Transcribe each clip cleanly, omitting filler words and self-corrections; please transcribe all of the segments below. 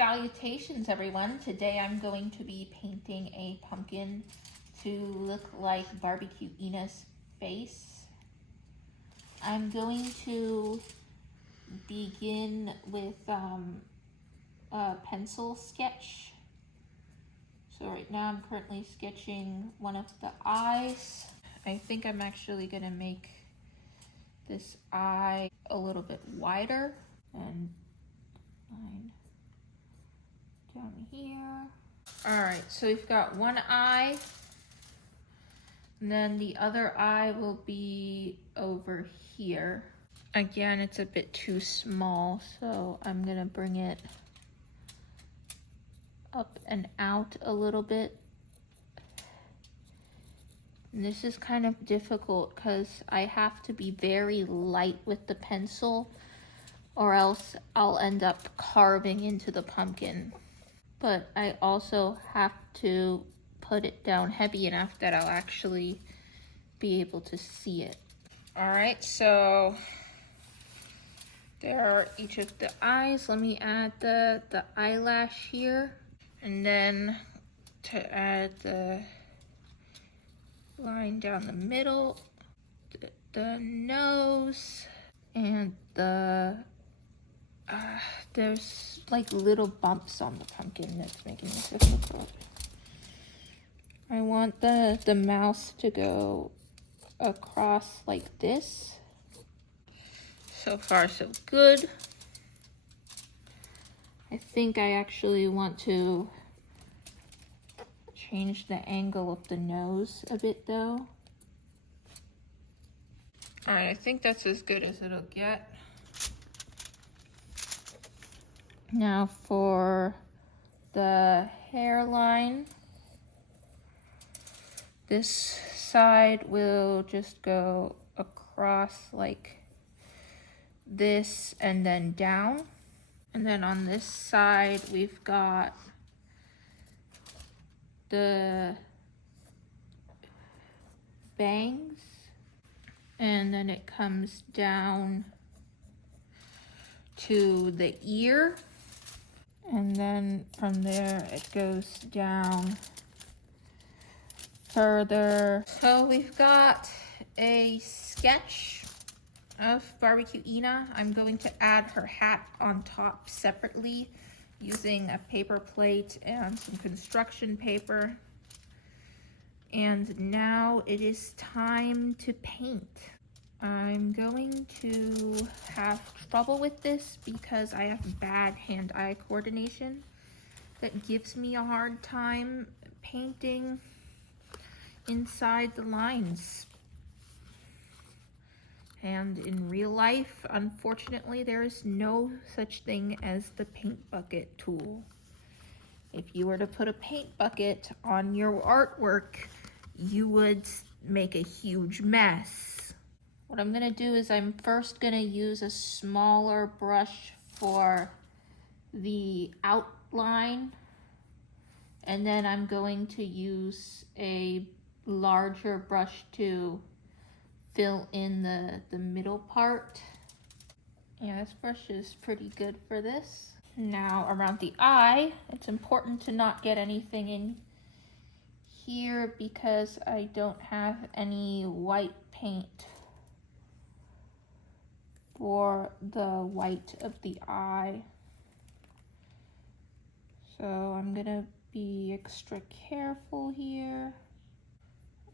Salutations everyone. Today I'm going to be painting a pumpkin to look like BBQ ENA's face. I'm going to begin with a pencil sketch. So right now I'm currently sketching one of the eyes. I think I'm actually going to make this eye a little bit wider and line down here. All right, so we've got one eye, and then the other eye will be over here. Again, it's a bit too small, so I'm gonna bring it up and out a little bit. And this is kind of difficult because I have to be very light with the pencil, or else I'll end up carving into the pumpkin. But I also have to put it down heavy enough that I'll actually be able to see it. All right, so there are each of the eyes. Let me add the eyelash here. And then to add the line down the middle, the nose, and there's like little bumps on the pumpkin that's making it difficult. I want the mouth to go across like this. So far so good. I think I actually want to change the angle of the nose a bit though. All right, I think that's as good as it'll get. Now for the hairline, this side will just go across like this and then down. And then on this side, we've got the bangs, and then it comes down to the ear. And then from there, it goes down further. So we've got a sketch of BBQ ENA. I'm going to add her hat on top separately using a paper plate and some construction paper. And now it is time to paint. I'm going to have trouble with this because I have bad hand-eye coordination that gives me a hard time painting inside the lines. And in real life, unfortunately, there is no such thing as the paint bucket tool. If you were to put a paint bucket on your artwork, you would make a huge mess. What I'm gonna do is I'm first gonna use a smaller brush for the outline, and then I'm going to use a larger brush to fill in the middle part. Yeah, this brush is pretty good for this. Now around the eye, it's important to not get anything in here because I don't have any white paint for the white of the eye. So I'm gonna be extra careful here.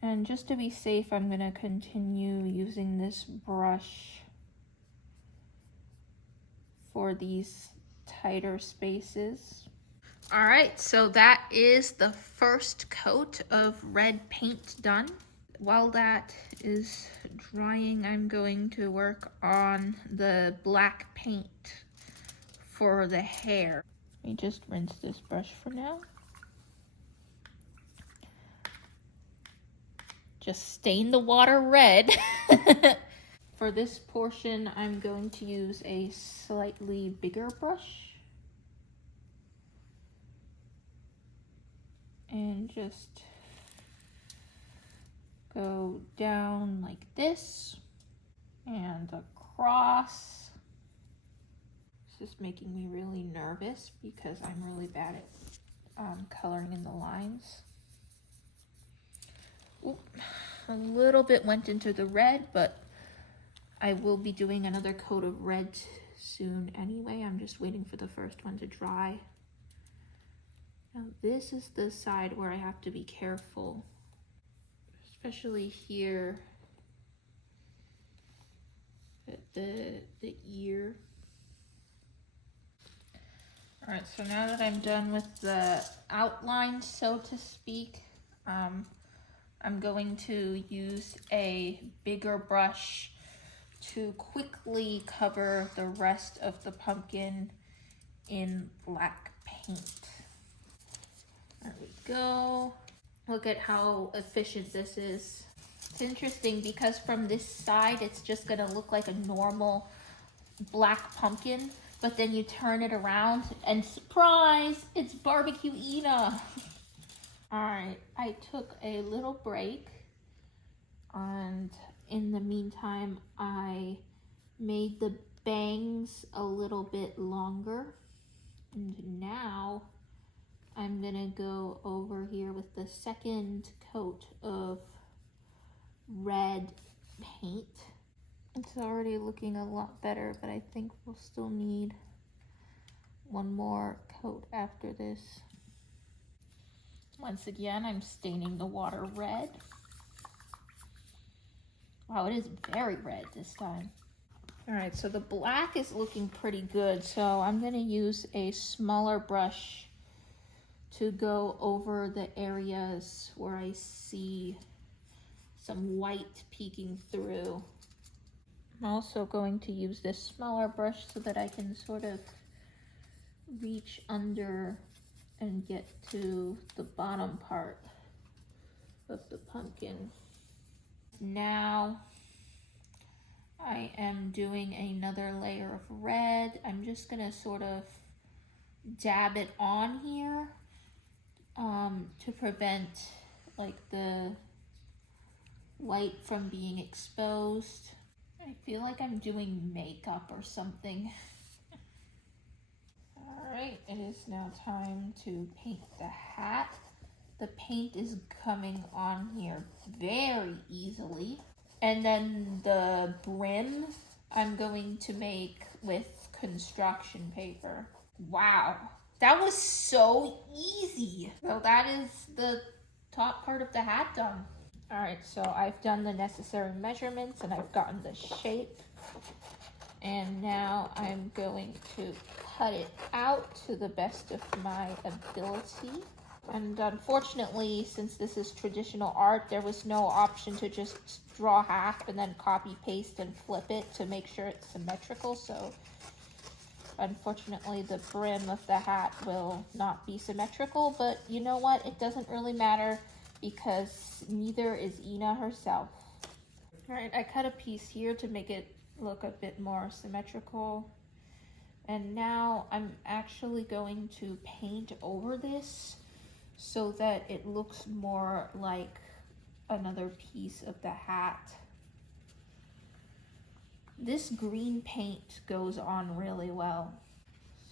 And just to be safe, I'm gonna continue using this brush for these tighter spaces. All right, so that is the first coat of red paint done. While that is drying, I'm going to work on the black paint for the hair. Let me just rinse this brush for now. Just stain the water red. For this portion, I'm going to use a slightly bigger brush. And just go down like this and across. This is making me really nervous because I'm really bad at coloring in the lines. Oop, a little bit went into the red, but I will be doing another coat of red soon anyway. I'm just waiting for the first one to dry. Now this is the side where I have to be careful, especially here at the ear. All right, so now that I'm done with the outline, so to speak, I'm going to use a bigger brush to quickly cover the rest of the pumpkin in black paint. There we go. Look at how efficient this is. It's interesting because from this side, it's just gonna look like a normal black pumpkin, but then you turn it around and surprise, it's barbecue ENA. All right, I took a little break and in the meantime, I made the bangs a little bit longer. And now I'm gonna go over here with the second coat of red paint. It's already looking a lot better, but I think we'll still need one more coat after this. Once again, I'm staining the water red. Wow, it is very red this time. All right, so the black is looking pretty good, so I'm gonna use a smaller brush to go over the areas where I see some white peeking through. I'm also going to use this smaller brush so that I can sort of reach under and get to the bottom part of the pumpkin. Now I am doing another layer of red. I'm just gonna sort of dab it on here to prevent like the white from being exposed. I feel like I'm doing makeup or something. All right, it is now time to paint the hat. The paint is coming on here very easily. And then the brim I'm going to make with construction paper. Wow, that was so easy. So that is the top part of the hat done. All right, so I've done the necessary measurements and I've gotten the shape. And now I'm going to cut it out to the best of my ability. And unfortunately, since this is traditional art, there was no option to just draw half and then copy paste and flip it to make sure it's symmetrical. So unfortunately, the brim of the hat will not be symmetrical, but you know what? It doesn't really matter because neither is ENA herself. All right, I cut a piece here to make it look a bit more symmetrical. And now I'm actually going to paint over this so that it looks more like another piece of the hat. This green paint goes on really well.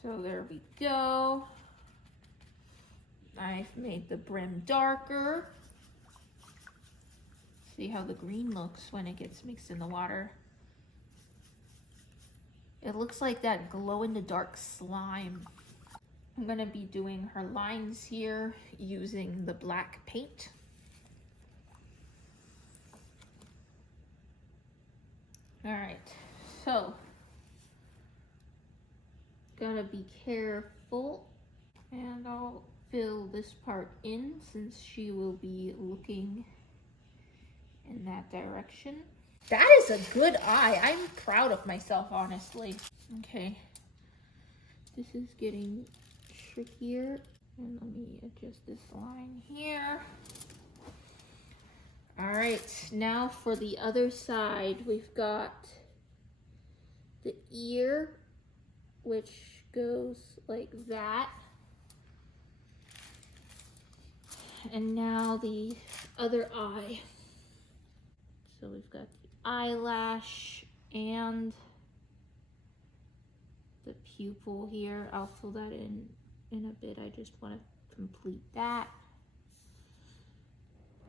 So there we go. I've made the brim darker. See how the green looks when it gets mixed in the water. It looks like that glow-in-the-dark slime. I'm gonna be doing her lines here using the black paint. All right, so gotta be careful, and I'll fill this part in since she will be looking in that direction. That is a good eye. I'm proud of myself, honestly. Okay, this is getting trickier. And let me adjust this line here. All right, now for the other side, we've got the ear, which goes like that. And now the other eye. So we've got the eyelash and the pupil here. I'll fill that in a bit. I just want to complete that.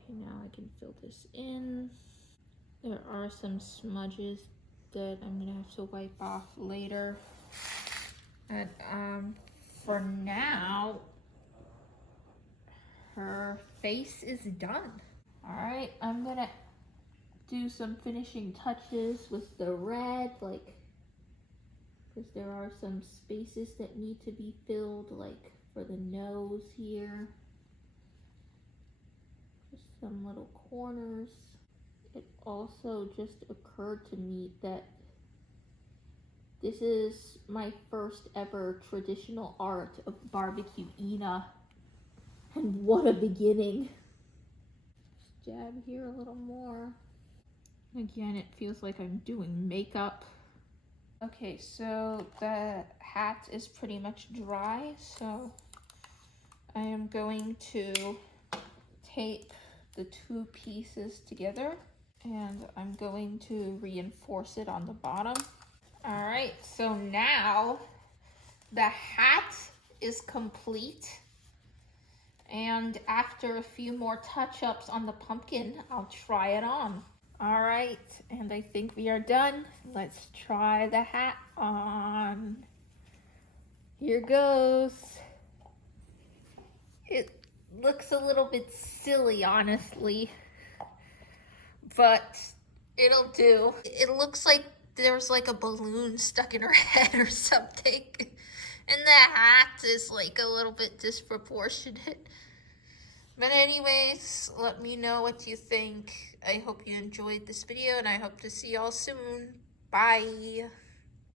Okay, now I can fill this in. There are some smudges that I'm gonna have to wipe off later. And for now, her face is done. All right, I'm gonna do some finishing touches with the red, like, because there are some spaces that need to be filled, like for the nose here. Just some little corners. It also just occurred to me that this is my first ever traditional art of BBQ ENA. And what a beginning. Just jab here a little more. Again, it feels like I'm doing makeup. Okay, so the hat is pretty much dry, so I am going to tape the two pieces together and I'm going to reinforce it on the bottom. All right, so now the hat is complete. And after a few more touch-ups on the pumpkin, I'll try it on. All right, and I think we are done. Let's try the hat on. Here goes. It looks a little bit silly, honestly, but it'll do. It looks like there's like a balloon stuck in her head or something. And the hat is like a little bit disproportionate. But anyways, let me know what you think. I hope you enjoyed this video and I hope to see y'all soon. Bye.